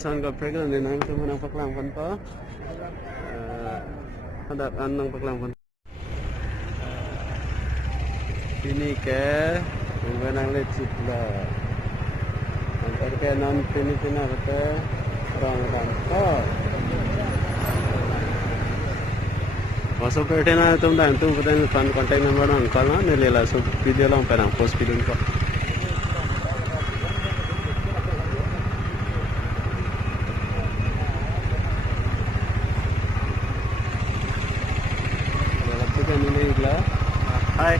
Saan ka pregnant din ang sumunang paklangkan pa? Hadaan ng paklangkan. Sini ke, menang lecit lah. Antar ke non sini kata orang kantor. Masuk ke sana tu dah tu kita fan contact number orang kalau ni lela so video lang penang post video ko. Hi.